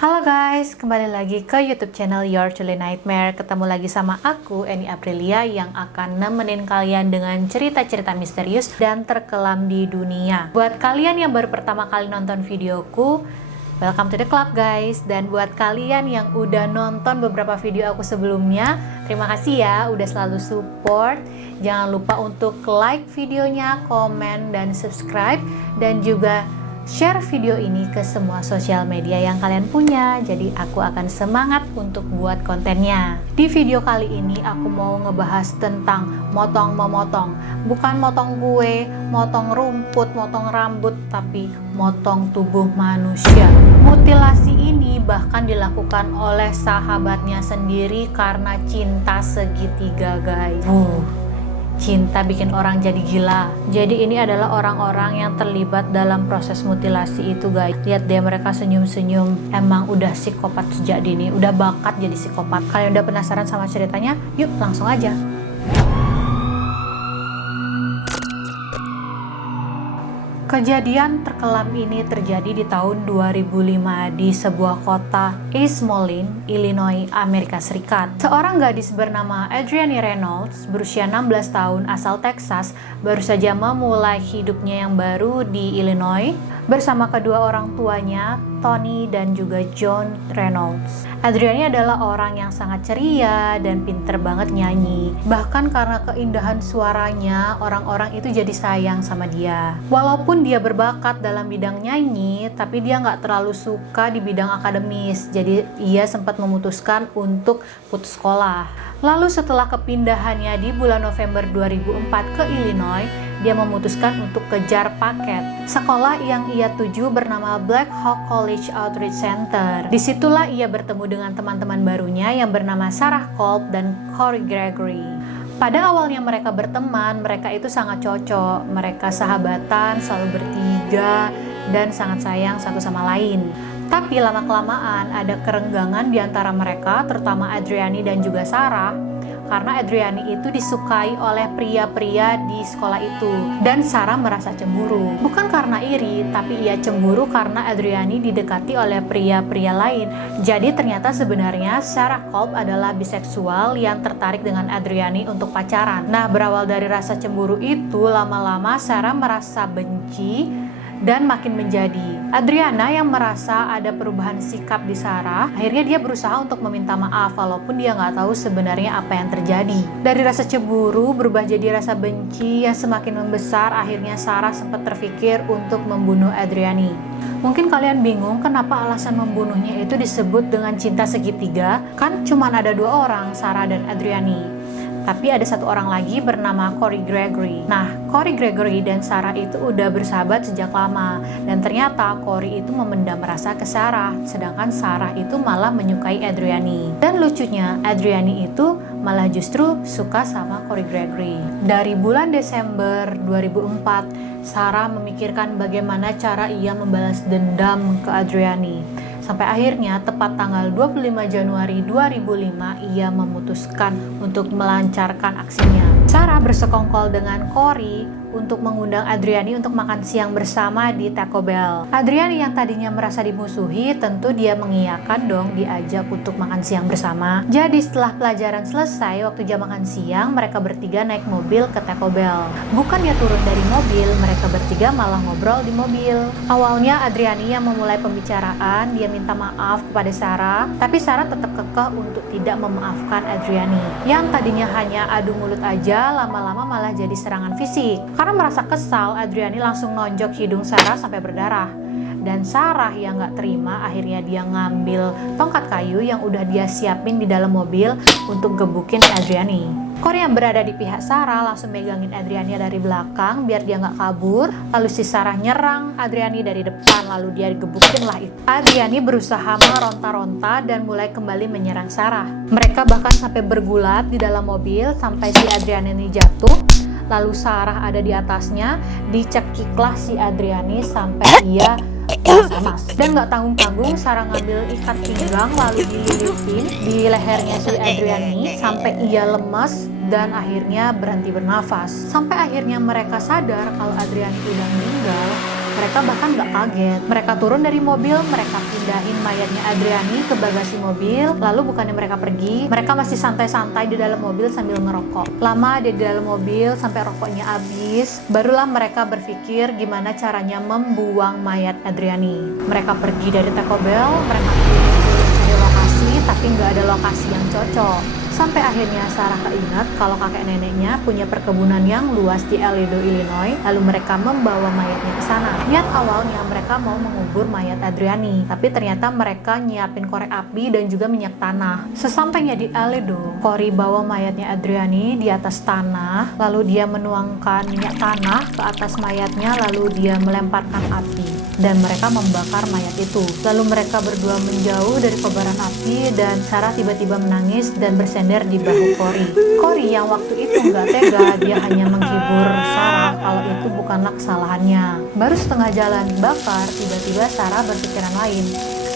Halo guys, kembali lagi ke YouTube channel Your Chilly Nightmare. Ketemu lagi sama aku, Eni Aprilia, yang akan nemenin kalian dengan cerita-cerita misterius dan terkelam di dunia. Buat kalian yang baru pertama kali nonton videoku, welcome to the club guys. Dan buat kalian yang udah nonton beberapa video aku sebelumnya, terima kasih ya udah selalu support. Jangan lupa untuk like videonya, komen, dan subscribe. Dan juga share video ini ke semua sosial media yang kalian punya. Jadi aku akan semangat untuk buat kontennya. Di video kali ini aku mau ngebahas tentang motong-memotong. Bukan motong kue, motong rumput, motong rambut, tapi motong tubuh manusia. Mutilasi ini bahkan dilakukan oleh sahabatnya sendiri karena cinta segitiga guys. Cinta bikin orang jadi gila. Jadi ini adalah orang-orang yang terlibat dalam proses mutilasi itu guys. Lihat deh mereka senyum-senyum. Emang udah psikopat sejak dini, udah bakat jadi psikopat. Kalian udah penasaran sama ceritanya? Yuk langsung aja. Kejadian terkelam ini terjadi di tahun 2005 di sebuah kota East Moline, Illinois, Amerika Serikat. Seorang gadis bernama Adrienne Reynolds, berusia 16 tahun asal Texas, baru saja memulai hidupnya yang baru di Illinois bersama kedua orang tuanya, Tony dan juga John Reynolds. Adrienne adalah orang yang sangat ceria dan pinter banget nyanyi. Bahkan karena keindahan suaranya, orang-orang itu jadi sayang sama dia. Walaupun dia berbakat dalam bidang nyanyi, tapi dia nggak terlalu suka di bidang akademis. Jadi ia sempat memutuskan untuk putus sekolah. Lalu setelah kepindahannya di bulan November 2004 ke Illinois, dia memutuskan untuk kejar paket. Sekolah yang ia tuju bernama Black Hawk College Outreach Center. Disitulah ia bertemu dengan teman-teman barunya yang bernama Sarah Kolb dan Corey Gregory. Pada awalnya mereka berteman, mereka itu sangat cocok. Mereka sahabatan, selalu bertiga, dan sangat sayang satu sama lain. Tapi lama-kelamaan ada kerenggangan di antara mereka, terutama Adrienne dan juga Sarah. Karena Adrienne itu disukai oleh pria-pria di sekolah itu. Dan Sarah merasa cemburu. Bukan karena iri, tapi ia cemburu karena Adrienne didekati oleh pria-pria lain. Jadi ternyata sebenarnya Sarah Kolb adalah biseksual yang tertarik dengan Adrienne untuk pacaran. Nah, berawal dari rasa cemburu itu, lama-lama Sarah merasa benci dan makin menjadi. Adriana yang merasa ada perubahan sikap di Sarah, akhirnya dia berusaha untuk meminta maaf walaupun dia nggak tahu sebenarnya apa yang terjadi. Dari rasa cemburu berubah jadi rasa benci yang semakin membesar. Akhirnya Sarah sempat terpikir untuk membunuh Adrienne. Mungkin kalian bingung kenapa alasan membunuhnya itu disebut dengan cinta segitiga. Kan cuma ada dua orang, Sarah dan Adrienne. Tapi ada satu orang lagi bernama Corey Gregory. Nah, Corey Gregory dan Sarah itu udah bersahabat sejak lama. Dan ternyata Corey itu memendam rasa ke Sarah, sedangkan Sarah itu malah menyukai Adrienne. Dan lucunya, Adrienne itu malah justru suka sama Corey Gregory. Dari bulan Desember 2004, Sarah memikirkan bagaimana cara ia membalas dendam ke Adrienne. Sampai akhirnya tepat tanggal 25 Januari 2005 ia memutuskan untuk melancarkan aksinya. Sarah bersekongkol dengan Corey untuk mengundang Adrienne untuk makan siang bersama di Taco Bell. Adrienne yang tadinya merasa dimusuhi, tentu dia mengiyakan dong diajak untuk makan siang bersama. Jadi setelah pelajaran selesai, waktu jam makan siang, mereka bertiga naik mobil ke Taco Bell. Bukannya turun dari mobil, mereka bertiga malah ngobrol di mobil. Awalnya Adrienne yang memulai pembicaraan, dia minta maaf kepada Sarah, tapi Sarah tetap kekeh untuk tidak memaafkan Adrienne. Yang tadinya hanya adu mulut aja, lama-lama malah jadi serangan fisik. Karena merasa kesal, Adrienne langsung nonjok hidung Sarah sampai berdarah. Dan Sarah yang gak terima, akhirnya dia ngambil tongkat kayu yang udah dia siapin di dalam mobil untuk gebukin Adrienne. Corey yang berada di pihak Sarah langsung megangin Adrienne dari belakang biar dia gak kabur. Lalu si Sarah nyerang Adrienne dari depan, lalu dia gebukin lah itu. Adrienne berusaha meronta-ronta dan mulai kembali menyerang Sarah. Mereka bahkan sampai bergulat di dalam mobil sampai si Adrienne ini jatuh. Lalu Sarah ada di atasnya, dicekiklah si Adrienne sampai ia nafas. Dan gak tanggung-tanggung Sarah ngambil ikat pinggang lalu dililitin di lehernya si Adrienne sampai ia lemas dan akhirnya berhenti bernafas. Sampai akhirnya mereka sadar kalau Adrienne udah meninggal. Mereka bahkan nggak kaget. Mereka turun dari mobil, mereka pindahin mayatnya Adriani ke bagasi mobil. Lalu bukannya mereka pergi, mereka masih santai-santai di dalam mobil sambil ngerokok. Lama dia di dalam mobil sampai rokoknya habis, barulah mereka berpikir gimana caranya membuang mayat Adriani. Mereka pergi dari Taco Bell, mereka cari lokasi, tapi nggak ada lokasi yang cocok. Sampai akhirnya Sarah keingat kalau kakek neneknya punya perkebunan yang luas di Aledo, Illinois. Lalu mereka membawa mayatnya ke sana. Niat awalnya mereka mau mengubur mayat Adriani, tapi ternyata mereka nyiapin korek api dan juga minyak tanah. Sesampainya di Aledo, Corey bawa mayatnya Adriani di atas tanah, lalu dia menuangkan minyak tanah ke atas mayatnya, lalu dia melemparkan api dan mereka membakar mayat itu. Lalu mereka berdua menjauh dari kobaran api dan Sarah tiba-tiba menangis dan bersender di bahu Corey. Corey yang waktu itu nggak tega, dia hanya menghibur Sarah kalau itu bukanlah kesalahannya. Baru setengah jalan dibakar, tiba-tiba Sarah berpikiran lain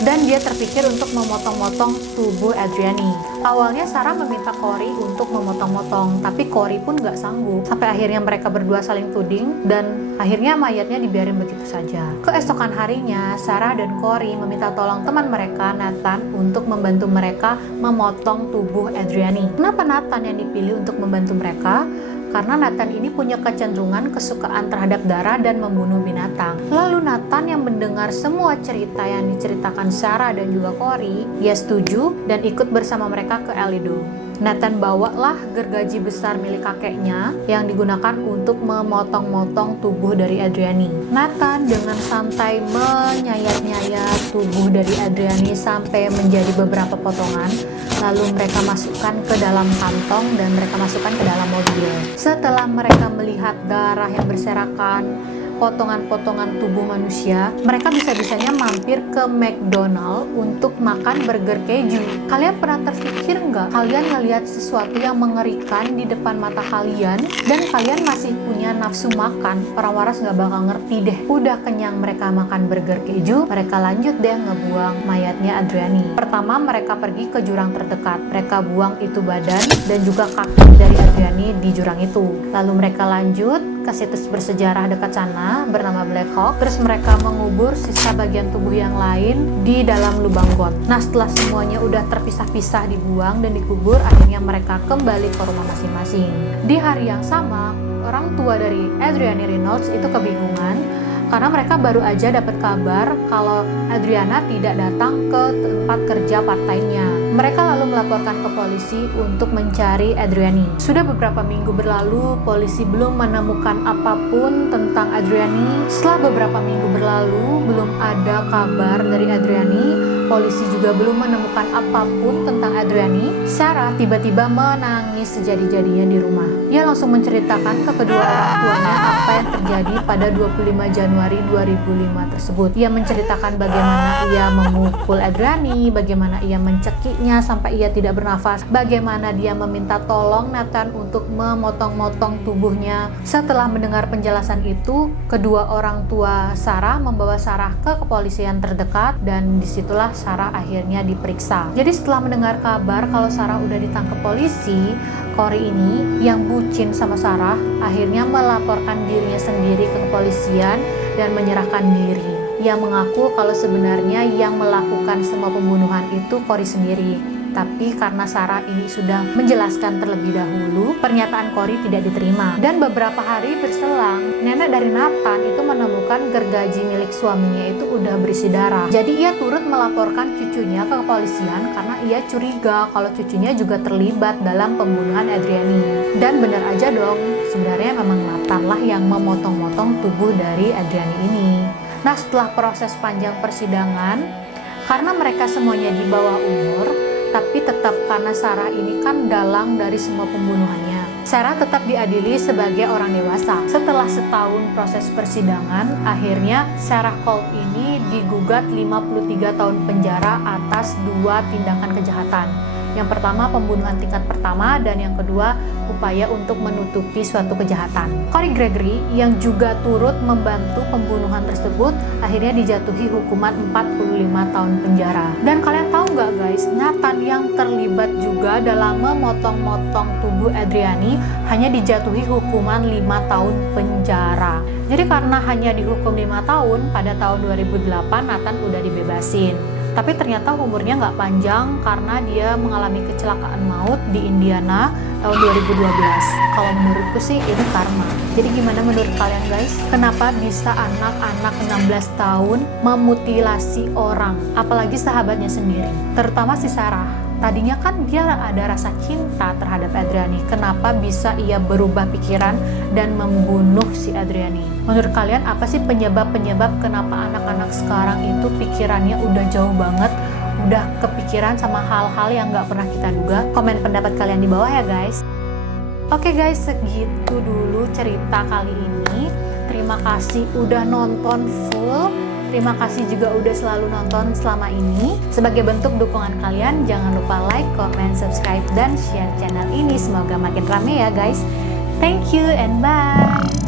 dan dia terpikir untuk memotong-motong tubuh Adriani. Awalnya Sarah meminta Corey untuk memotong-motong, tapi Corey pun nggak sanggup. Sampai akhirnya mereka berdua saling tuding dan akhirnya mayatnya dibiarin begitu saja. Keesokan harinya, Sarah dan Corey meminta tolong teman mereka, Nathan, untuk membantu mereka memotong tubuh Adriani. Kenapa Nathan yang dipilih untuk membantu mereka? Karena Nathan ini punya kecenderungan kesukaan terhadap darah dan membunuh binatang. Lalu Nathan yang mendengar semua cerita yang diceritakan Sarah dan juga Corey, dia setuju dan ikut bersama mereka ke Aledo. Nathan bawalah gergaji besar milik kakeknya yang digunakan untuk memotong-motong tubuh dari Adriani. Nathan dengan santai menyayat-nyayat tubuh dari Adriani sampai menjadi beberapa potongan. Lalu mereka masukkan ke dalam kantong dan mereka masukkan ke dalam mobil. Setelah mereka melihat darah yang berserakan, potongan-potongan tubuh manusia, mereka bisa-bisanya mampir ke McDonald untuk makan burger keju. Kalian pernah terpikir nggak? Kalian ngelihat sesuatu yang mengerikan di depan mata kalian dan kalian masih punya nafsu makan. Orang waras nggak bakal ngerti deh. Udah kenyang mereka makan burger keju, mereka lanjut deh ngebuang mayatnya Adriani. Pertama mereka pergi ke jurang terdekat. Mereka buang itu badan dan juga kaki dari Adriani di jurang itu. Lalu mereka lanjut ke situs bersejarah dekat sana bernama Black Hawk. Terus mereka mengubur sisa bagian tubuh yang lain di dalam lubang got. Nah, setelah semuanya udah terpisah-pisah dibuang dan dikubur, akhirnya mereka kembali ke rumah masing-masing. Di hari yang sama, orang tua dari Adriani Reynolds itu kebingungan karena mereka baru aja dapat kabar kalau Adriana tidak datang ke tempat kerja partainya. Mereka lalu melaporkan ke polisi untuk mencari Adriani. Sudah beberapa minggu berlalu, polisi belum menemukan apapun tentang Adriani. Setelah beberapa minggu berlalu, belum ada kabar dari Adriani. Polisi juga belum menemukan apapun tentang Adriani. Sarah tiba-tiba menangis sejadi-jadinya di rumah. Ia langsung menceritakan ke kedua orang tuanya apa yang terjadi pada 25 Januari 2005 tersebut. Ia menceritakan bagaimana ia memukul Adriani, bagaimana ia mencekiknya sampai ia tidak bernafas, bagaimana dia meminta tolong Nathan untuk memotong-motong tubuhnya. Setelah mendengar penjelasan itu, kedua orang tua Sarah membawa Sarah ke kepolisian terdekat dan disitulah Sarah akhirnya diperiksa. Jadi setelah mendengar kabar kalau Sarah udah ditangkap polisi, Corey ini yang bucin sama Sarah akhirnya melaporkan dirinya sendiri ke kepolisian dan menyerahkan diri. Ia mengaku kalau sebenarnya yang melakukan semua pembunuhan itu Corey sendiri. Tapi karena Sarah ini sudah menjelaskan terlebih dahulu, pernyataan Corey tidak diterima. Dan beberapa hari berselang, nenek dari Nathan itu menemukan gergaji milik suaminya itu udah berisi darah. Jadi ia turut melaporkan cucunya ke kepolisian karena ia curiga kalau cucunya juga terlibat dalam pembunuhan Adriani. Dan benar aja dong, sebenarnya memang Nathan lah yang memotong-motong tubuh dari Adriani ini. Nah, setelah proses panjang persidangan, karena mereka semuanya di bawah umur, tapi tetap karena Sarah ini kan dalang dari semua pembunuhannya, Sarah tetap diadili sebagai orang dewasa. Setelah setahun proses persidangan, akhirnya Sarah Kolb ini digugat 53 tahun penjara atas 2 tindakan kejahatan. Yang pertama pembunuhan tingkat pertama dan yang kedua upaya untuk menutupi suatu kejahatan. Corey Gregory yang juga turut membantu pembunuhan tersebut akhirnya dijatuhi hukuman 45 tahun penjara. Dan kalian tahu nggak guys, Nathan yang terlibat juga dalam memotong-motong tubuh Adriani hanya dijatuhi hukuman 5 tahun penjara. Jadi karena hanya dihukum 5 tahun, pada tahun 2008 Nathan udah dibebasin. Tapi ternyata umurnya nggak panjang karena dia mengalami kecelakaan maut di Indiana tahun 2012. Kalau menurutku sih ini karma. Jadi gimana menurut kalian guys? Kenapa bisa anak-anak 16 tahun memutilasi orang? Apalagi sahabatnya sendiri. Terutama si Sarah. Tadinya kan dia ada rasa cinta terhadap Adriani. Kenapa bisa ia berubah pikiran dan membunuh si Adriani? Menurut kalian apa sih penyebab-penyebab kenapa anak-anak sekarang itu pikirannya udah jauh banget, udah kepikiran sama hal-hal yang gak pernah kita duga? Komen pendapat kalian di bawah ya guys. Oke guys, segitu dulu cerita kali ini. Terima kasih udah nonton full. Terima kasih juga udah selalu nonton selama ini. Sebagai bentuk dukungan kalian, jangan lupa like, comment, subscribe, dan share channel ini. Semoga makin rame ya guys. Thank you and bye.